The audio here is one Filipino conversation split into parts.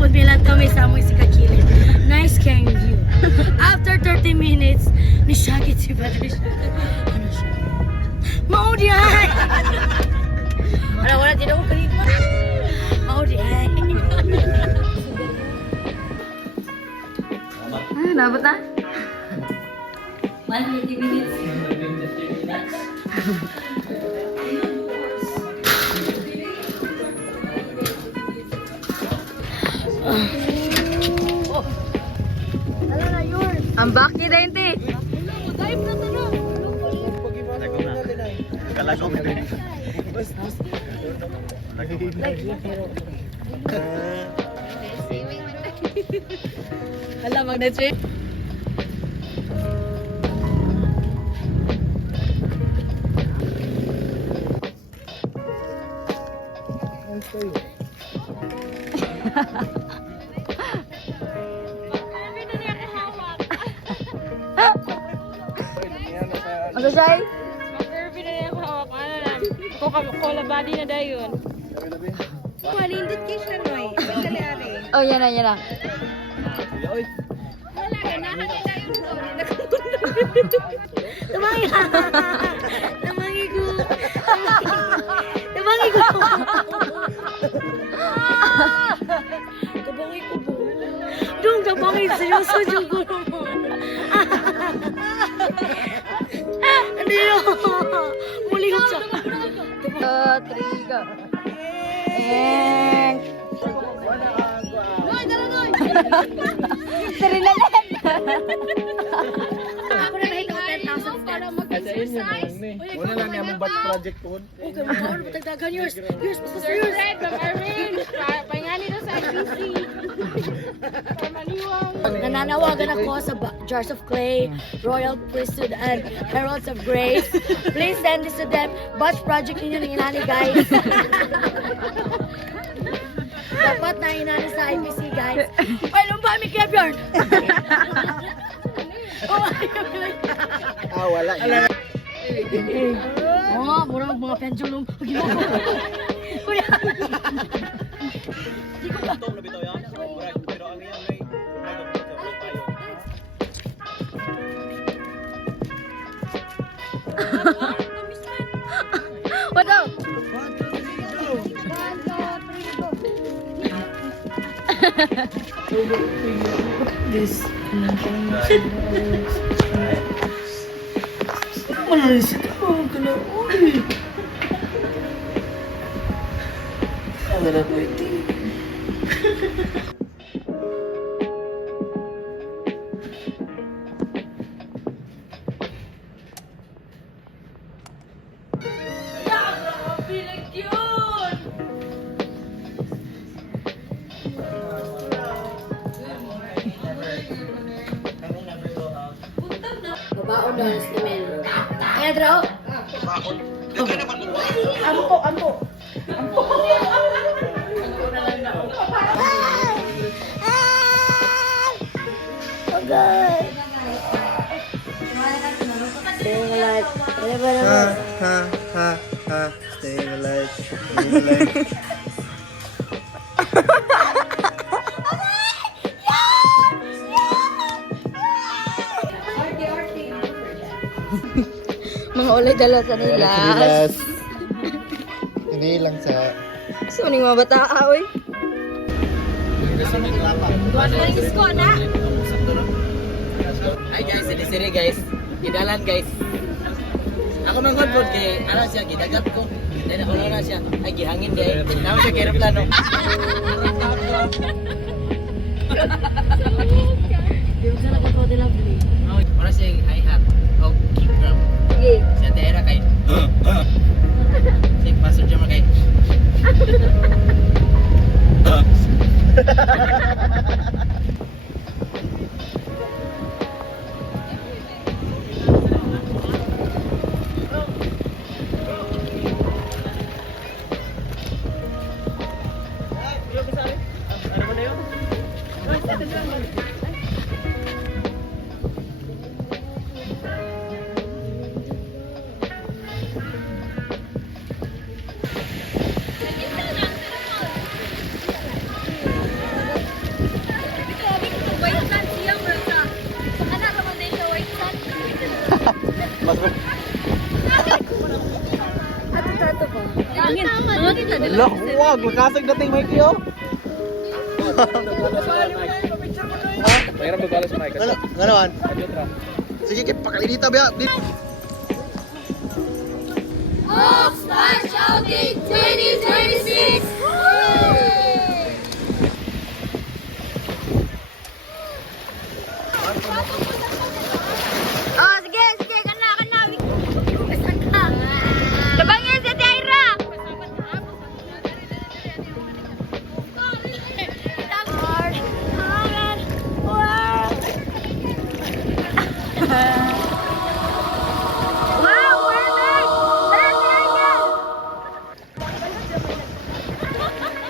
Napod bilang kami sa amoy si Kakilin. Nice caring view. After 30 minutes, nisagit si Patricia. Ano siya? Maudihay! Wala, wala, di na ko kalima. Maudihay. Dapat na? 150 minutes. Ang baki na yun, te. Kalagong na. Hala, mag-trip. Ano siya? Mag-curvy na niya ako hawak. Ano lang. Coca-Cola body na dayon. Malindot kayo siya, Noy. Pagdali-ari. Oh, yan na, yan na. Wala, ganahan niya dayon ko. Tamangi ko. Tamangi ko. Tamangi ko. Tamangi ko po. Dong, tamangi. Seryoso yung gulo mo. Hindi yun. Muli ko siya. 2, 3, go. And... Noy, dala, Noy! Sarilalan! Ako na nakita ko 10,000 Para steps. mag-exercise. Wala lang yung batch project ko. Okay, magkakaroon mo tagdagan yours. Yours, basta Sir yours. Red, mag-arrange. Pangani na sa ICC. Para maniwang. Nananawagan ako sa Jars of Clay, Royal Priesthood, and Heralds of Grace. Please send this to them. Batch project ninyo ng inani, guys. Dapat na inani sa IPC, guys. Ay, lumba mi kaya, Bjorn! Wala. Oh, murang mga pendulum. Kuya. What up? This. Malaysia ka, kena oi. Agak pwede. Babaon daw sa email. Ayan, Dro. Ampo, ampo. Ampo. Okay. Staying alive. Ano ba naman? Staying alive. Staying alive. Mga ulay dala sa nilas. Hindi lang sa... So, ning mga bata, oy. Hi guys, siri guys. Gidalan guys. Ako man good kay ano siya gidagat ko. Then ako na siya. Ay gihangin di. Naman siya kay plano. Di ba sana pa de lovely? Ora siya hi-hat. Oh, kick drum. Sige. Siya tera kay. Si pastor jama kay. hangin. Hangin na dala. Loh, wag. Makasag dating may kiyo. Mayroon mag-alas mic. Ganoan? Sige, kaya pakalinita ba? All Star Shouting 2026! Oh, sige, sige. Kana. Saan ka? Labangin si Tyra. Wow, perfect! Tara, tara,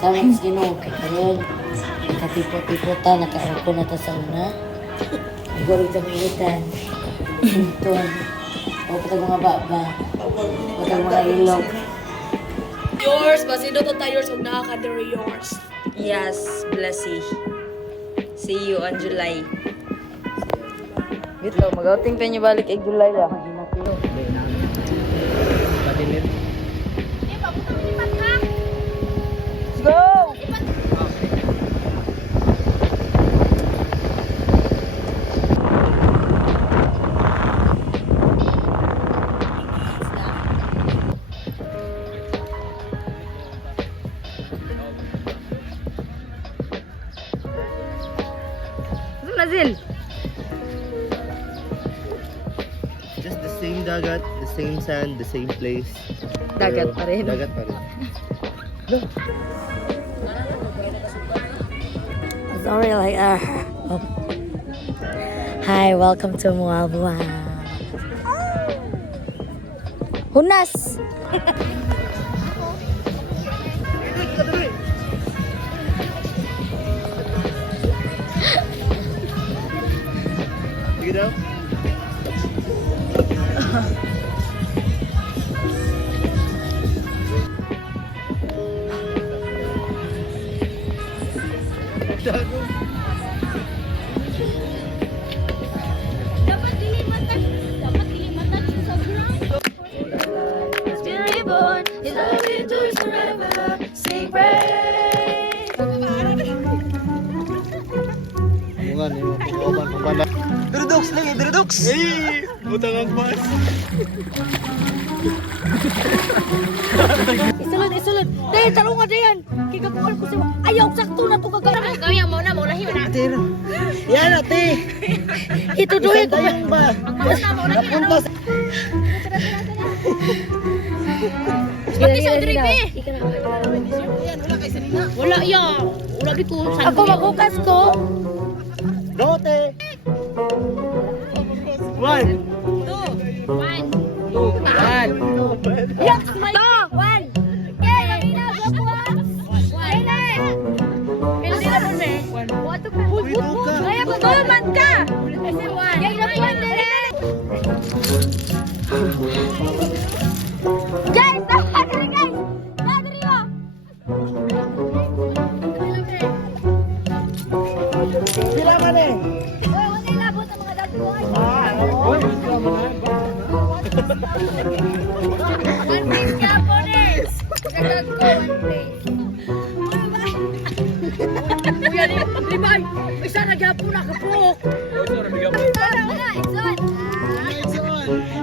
Salamat sa Ginoo kay karon. Nakatipot-tipota, naka-aircon na ta sa una. Igorog sa militan. Sinton. O patag mga baba. Patag mga ilog. Yours, basido to tayo sa nakakadiri yours. Yes, blessy. See you on July. Dito, mag-outing pa niyo balik kay July lang. Patilin. Let's go! Mazil. Just the same dagat, the same sand, the same place. Dagat Pero, pa rin. Dagat pa rin. Sorry, like, oh. Hi, welcome to Muabua. Hunas! Sige daw. Still reborn, is only to forever. Sing praise. Bungan yung kumaban kung bala. Durdux lagi, durdux! Hey! Butang ang bas! Isulod. Dahil talong nga diyan. Kikakuhan ko siya. Ayaw, sakto na ito kagana. Kaya mo na, maulahin mo na. Yan ate! Ituduhin ko. Isang ba? Napunta sa... Pati sa drive eh. Wala ya. Wala bi ko. Ako maghukas ko. Dote! One! Yes, my God. One. Okay, Marina, go po ah. Hindi na nun eh. Kaya magulman ka. Kasi one. Yan na po dire. Guys, dali guys. Dali yo. Sila man eh! Oy, wala labot ang mga dati ko. One piece Japanese. Nagdag ko one piece. Kuya ni Libay, isa na gyapon na kapuk. Para wala, ikson.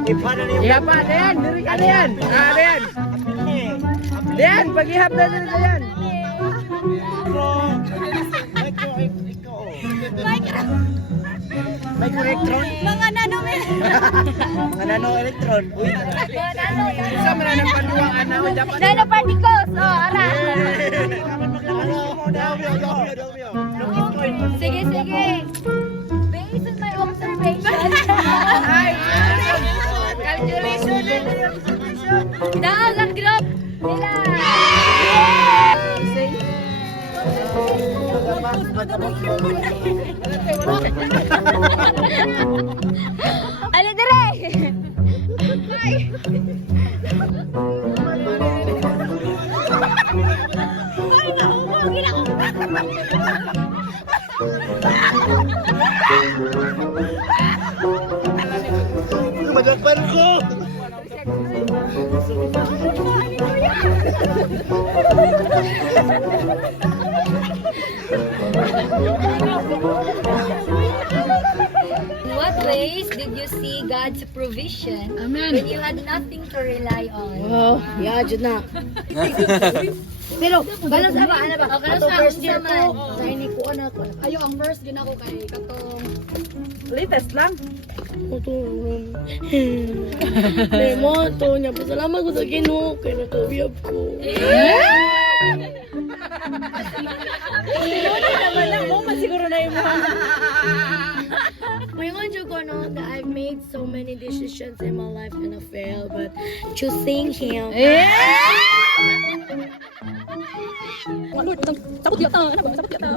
Ipanan yung... Iya pa, Dayan! Diri ka, Dayan! Dayan! Dayan! Paghihap na din, Dayan! Micro-electron? Mga nanomil. Mga nano-electron? Uy! Isa man ang panduwaan na ako dapat. Dahil na particles. Oh, ara. Sige, sige. Based on my observation. Calculation! Dahil ang group nila. Ano dire? Bye. Madakpan ko! In what ways did you see God's provision when you had nothing to rely on? Oh, yeah, dyan na. Pero, balas na ba? Ano ba? Okay, Ato sa first year naman. ko, sa ini ko anak ko. Ayo, ang first din ako kay katong Latest lang. may moto niya. Pasalamat ko sa Ginoo kay nakawiyab ko. Naman lang mo, masiguro na yung mga. May want you ko know that I've made so many decisions in my life and I failed, but choosing Him. Lord, sabot yata, ano ba? Sabot yata.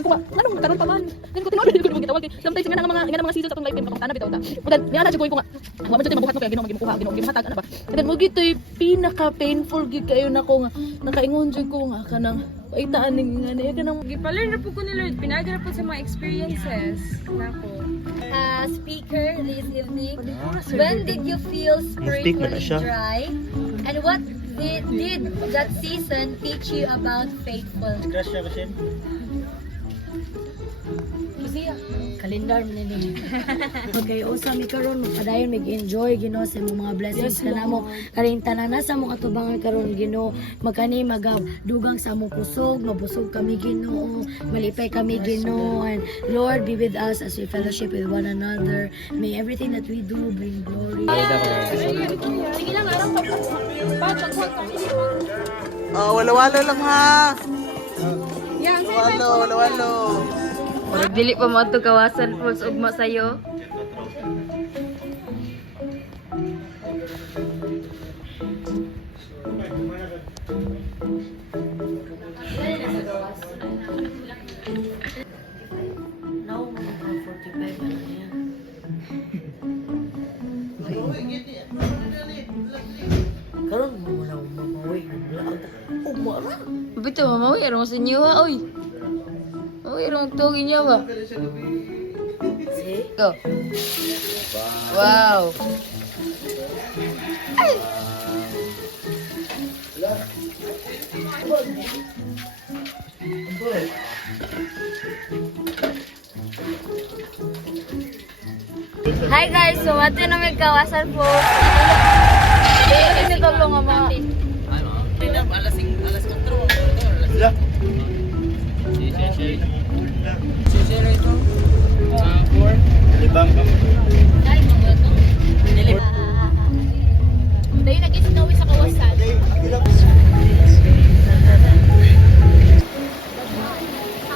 Ko ba? Anong karon pa man? Din ko tinuod ko gitawag kay sometimes nga mga seasons atong life ko kana bitaw ta. Udan, niana jud ko nga. Wa man jud mabuhat mo kay Ginoo magimukuha, Ginoo gimatag ano ba? And then mo gitoy pinaka painful gid kayo nako nga nakaingon jud ko nga kanang paitaan ning nga niya kanang Gipalan na po ko ni Lord, pinagi na po sa mga experiences. Nako. Speaker this evening. When did you feel spiritually dry? And what did that season teach you about faithfulness? Crush siya kasi. Kalendar mo nini. Okay, usa mi karon magpadayon mag-enjoy Ginoo sa imong mga blessings na namo. Karing tanan na sa mga atubangan karon Ginoo, magkani magadugang sa among kusog, mabusog kami Ginoo, malipay kami Ginoo, and Lord be with us as we fellowship with one another. May everything that we do bring glory. Walo-walo lang ha. Walo. Murag dili pa mo ato kawasan falls ugma sayo. Now, mga 45 ano na yan. Karon mo wala akong mamawi. Umara. Bito mamawi aro sa inyo ha oy. Mawi aro magtugi niya ba? See? Go. Wow. Hi guys, so ato na may kawasan po. Kasi tulong nga mga. Alas 4. Sila. Libang ka. Dahil nag-isnawi sa kawasan.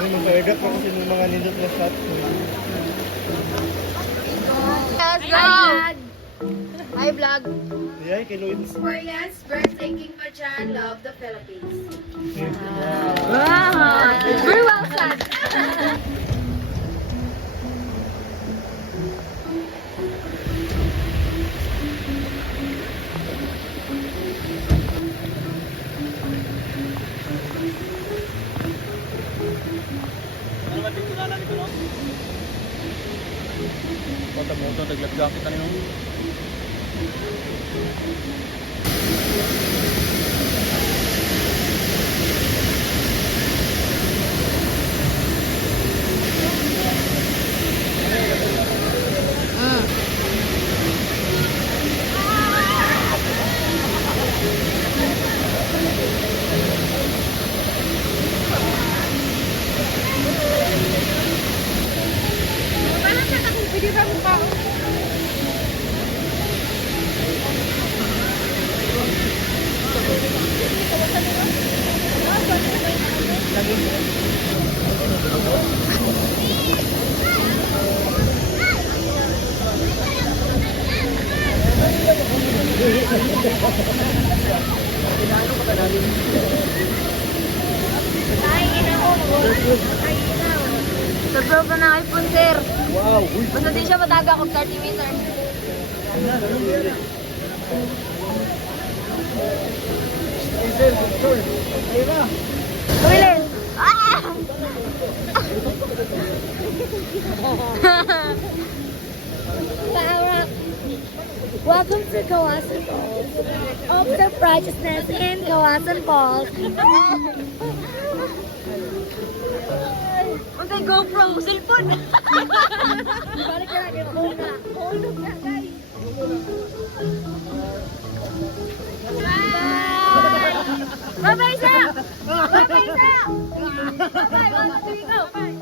Ay, mag-edit ko kasi ng mga nindot na shot. Let's go! Hi vlog! Yay, kay Lloyd. Experience breathtaking pageant of the Philippines. Wow! Very well said! Kota mo ito, taglagdak kita nyo. Sobrang pa na iPhone sir. Wow! Uy! Basta di siya mataga kung 30 meters. Diesel, control. Ayun na! Tumilis! Ah! Power up. Welcome to Kawasan Falls. Observe righteousness in Kawasan Falls. Okay, GoPro, cellphone. Balik ka lagi. Hold na. Hold up na, guys. Bye! Bye-bye, Sa! Bye-bye, Sa! Bye-bye, 1, 2, 3, go! Bye!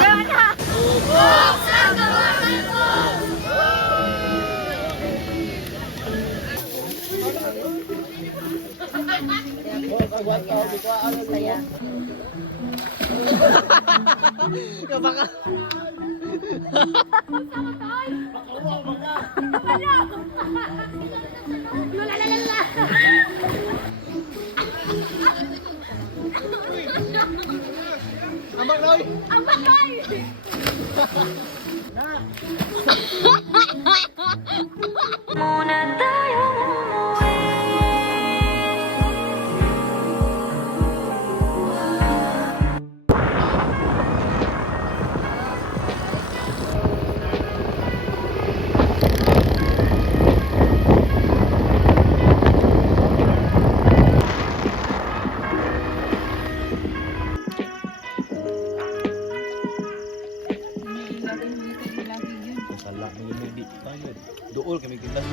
Yan na! Ambak na, oy. Masalah, may di tayo. Dool kami kintas.